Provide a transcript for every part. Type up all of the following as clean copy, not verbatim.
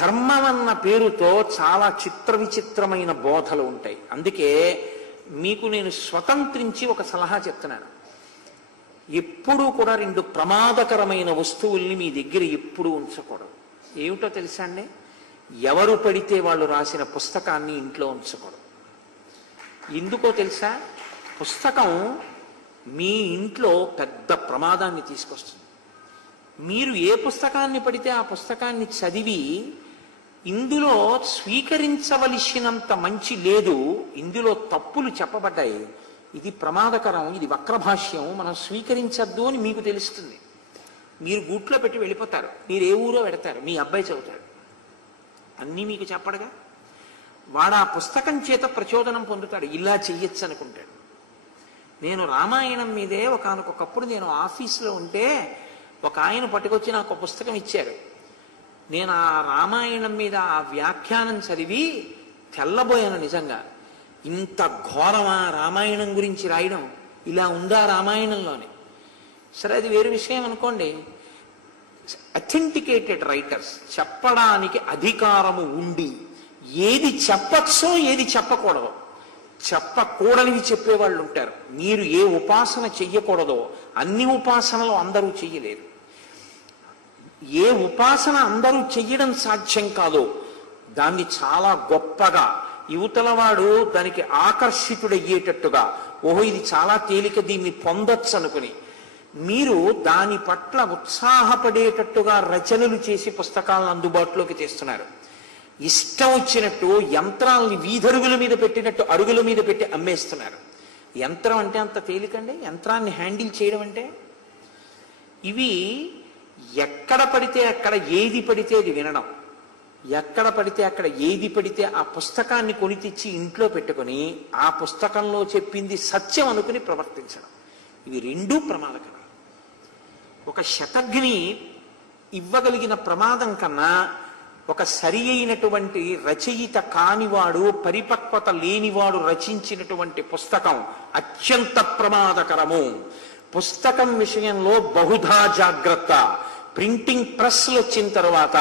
ధర్మం అన్న పేరుతో చాలా చిత్ర విచిత్రమైన బోధలు ఉంటాయి. అందుకే మీకు నేను స్వతంత్రించి ఒక సలహా చెప్తున్నాను. ఎప్పుడూ కూడా రెండు ప్రమాదకరమైన వస్తువుల్ని మీ దగ్గర ఎప్పుడూ ఉంచకూడదు. ఏమిటో తెలుసా అండి? ఎవరు పడితే వాళ్ళు రాసిన పుస్తకాన్ని ఇంట్లో ఉంచకూడదు. ఎందుకో తెలుసా? పుస్తకం మీ ఇంట్లో పెద్ద ప్రమాదాన్ని తీసుకొస్తుంది. మీరు ఏ పుస్తకాన్ని పడితే ఆ పుస్తకాన్ని చదివి ఇందులో స్వీకరించవలసినంత మంచి లేదు, ఇందులో తప్పులు చెప్పబడ్డాయి, ఇది ప్రమాదకరం, ఇది వక్రభాష్యం, మనం స్వీకరించద్దు అని మీకు తెలుస్తుంది. మీరు గూట్లో పెట్టి వెళ్ళిపోతారు. మీరు ఏ ఊరో పెడతారు, మీ అబ్బాయి చదువుతాడు, అన్నీ మీకు చెప్పడుగా. వాడు ఆ పుస్తకం చేత ప్రచోదనం పొందుతాడు, ఇలా చెయ్యొచ్చు అనుకుంటాడు. నేను రామాయణం మీదే ఒకనకొకప్పుడు నేను ఆఫీసులో ఉంటే ఒక ఆయన పట్టుకొచ్చి నాకు ఒక పుస్తకం ఇచ్చారు. నేను ఆ రామాయణం మీద ఆ వ్యాఖ్యానం చదివి తెల్లబోయాను. నిజంగా ఇంత ఘోరమా రామాయణం గురించి రాయడం, ఇలా ఉందా రామాయణంలోనే? సరే, అది వేరు విషయం అనుకోండి. అథెంటికేటెడ్ రైటర్స్, చెప్పడానికి అధికారము ఉండి ఏది చెప్పచ్చో ఏది చెప్పకూడదో, చెప్పకూడనివి చెప్పేవాళ్ళు ఉంటారు. మీరు ఏ ఉపాసన చెయ్యకూడదో అన్ని ఉపాసనలు అందరూ చెయ్యలేరు. ఏ ఉపాసన అందరూ చెయ్యడం సాధ్యం కాదో దాన్ని చాలా గొప్పగా యువతలవాడు దానికి ఆకర్షితుడయ్యేటట్టుగా, ఓహో ఇది చాలా తేలిక, దీన్ని పొందొచ్చు అనుకుని మీరు దాని పట్ల ఉత్సాహపడేటట్టుగా రచనలు చేసి పుస్తకాలను అందుబాటులోకి తెస్తున్నారు. ఇష్టం వచ్చినట్టు యంత్రాలని వీధరుగుల మీద పెట్టినట్టు అరుగుల మీద పెట్టి అమ్మేస్తున్నారు. యంత్రం అంటే అంత తేలికండి? యంత్రాన్ని హ్యాండిల్ చేయడం అంటే? ఇవి ఎక్కడ పడితే అక్కడ ఏది పడితే అది వినడం, ఎక్కడ పడితే అక్కడ ఏది పడితే ఆ పుస్తకాన్ని కొని తెచ్చి ఇంట్లో పెట్టుకొని ఆ పుస్తకంలో చెప్పింది సత్యం అనుకుని ప్రవర్తించడం, ఇవి రెండూ ప్రమాదకరం. ఒక శతఘ్ని ఇవ్వగలిగిన ప్రమాదం కన్నా ఒక సరి అయినటువంటి రచయిత కానివాడు, పరిపక్వత లేనివాడు రచించినటువంటి పుస్తకం అత్యంత ప్రమాదకరము. పుస్తకం విషయంలో బహుధా జాగ్రత్త. ప్రింటింగ్ ప్రెస్లు వచ్చిన తర్వాత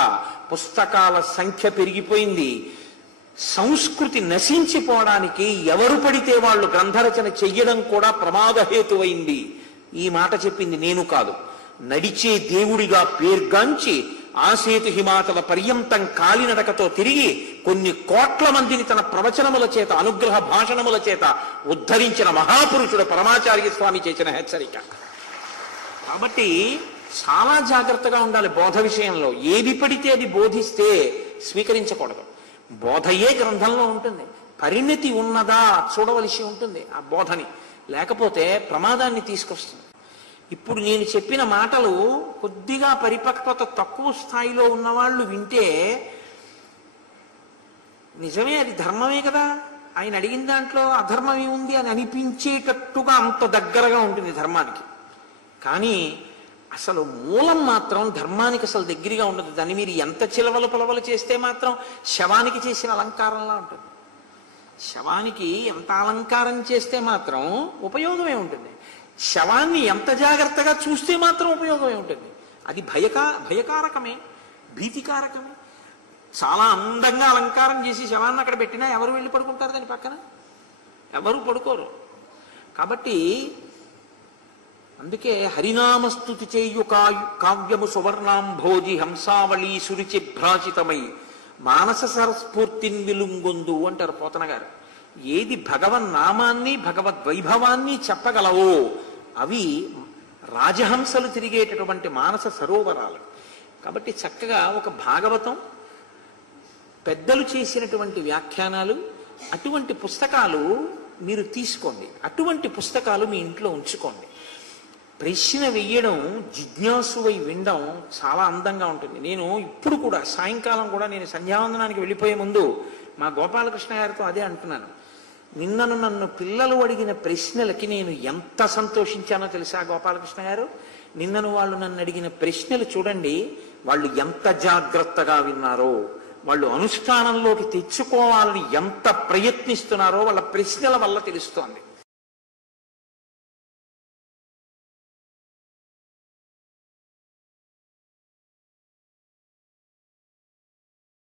పుస్తకాల సంఖ్య పెరిగిపోయింది. సంస్కృతి నశించిపోవడానికి ఎవరు పడితే వాళ్ళు గ్రంథరచన చెయ్యడం కూడా ప్రమాదహేతువైంది. ఈ మాట చెప్పింది నేను కాదు. నడిచే దేవుడిగా పేర్గాంచి ఆసేతు హిమాచల పర్యంతం కాలినడకతో తిరిగి కొన్ని కోట్ల మందిని తన ప్రవచనముల చేత, అనుగ్రహ భాషణముల చేత ఉద్ధరించిన మహాపురుషుడు పరమాచార్య స్వామి చేసిన హెచ్చరిక. కాబట్టి చాలా జాగ్రత్తగా ఉండాలి బోధ విషయంలో. ఏది పడితే అది బోధిస్తే స్వీకరించకూడదు. బోధయే గ్రంథంలో ఉంటుంది, పరిణతి ఉన్నదా చూడవలసి ఉంటుంది ఆ బోధని, లేకపోతే ప్రమాదాన్ని తీసుకొస్తుంది. ఇప్పుడు నేను చెప్పిన మాటలు కొద్దిగా పరిపక్వత తక్కువ స్థాయిలో ఉన్నవాళ్ళు వింటే నిజమే, అది ధర్మమే కదా, ఆయన అడిగిన దాంట్లో అధర్మమే ఉంది అని అనిపించేటట్టుగా అంత దగ్గరగా ఉంటుంది ధర్మానికి. కానీ అసలు మూలం మాత్రం ధర్మానికి అసలు దగ్గరగా ఉండదు. దాన్ని మీరు ఎంత చిలవలు పొలవలు చేస్తే మాత్రం శవానికి చేసిన అలంకారంలా ఉంటుంది. శవానికి ఎంత అలంకారం చేస్తే మాత్రం ఉపయోగమే ఉంటుంది. శవాన్ని ఎంత జాగ్రత్తగా చూస్తే మాత్రం ఉపయోగమే ఉంటుంది. అది భయకారకమే, భీతికారకమే. చాలా అందంగా అలంకారం చేసి శవాన్ని అక్కడ పెట్టినా ఎవరు వెళ్ళి పడుకుంటారు దాని పక్కన? ఎవరు పడుకోరు. కాబట్టి అందుకే హరినామస్తుతి చేయు కావ్యము సువర్ణాంభోజి హంసావళి సురుచి భ్రాజితమై మానస సరస్ఫూర్తిని విలుంగొందు అంటారు పోతన గారు. ఏది భగవన్నామాన్ని భగవద్వైభవాన్ని చెప్పగలవో అవి రాజహంసలు తిరిగేటటువంటి మానస సరోవరాలు. కాబట్టి చక్కగా ఒక భాగవతం, పెద్దలు చేసినటువంటి వ్యాఖ్యానాలు, అటువంటి పుస్తకాలు మీరు తీసుకోండి. అటువంటి పుస్తకాలు మీ ఇంట్లో ఉంచుకోండి. ప్రశ్న వెయ్యడం, జిజ్ఞాసువై వినడం చాలా అందంగా ఉంటుంది. నేను ఇప్పుడు కూడా సాయంకాలం కూడా నేను సంధ్యావందనానికి వెళ్ళిపోయే ముందు మా గోపాలకృష్ణ గారితో అదే అంటున్నాను. నిన్నను నన్ను పిల్లలు అడిగిన ప్రశ్నలకి నేను ఎంత సంతోషించానో తెలుసా గోపాలకృష్ణ గారు? నిన్నను వాళ్ళు నన్ను అడిగిన ప్రశ్నలు చూడండి, వాళ్ళు ఎంత జాగ్రత్తగా విన్నారో, వాళ్ళు అనుష్ఠానంలోకి తెచ్చుకోవాలని ఎంత ప్రయత్నిస్తున్నారో వాళ్ళ ప్రశ్నల వల్ల తెలుస్తోంది.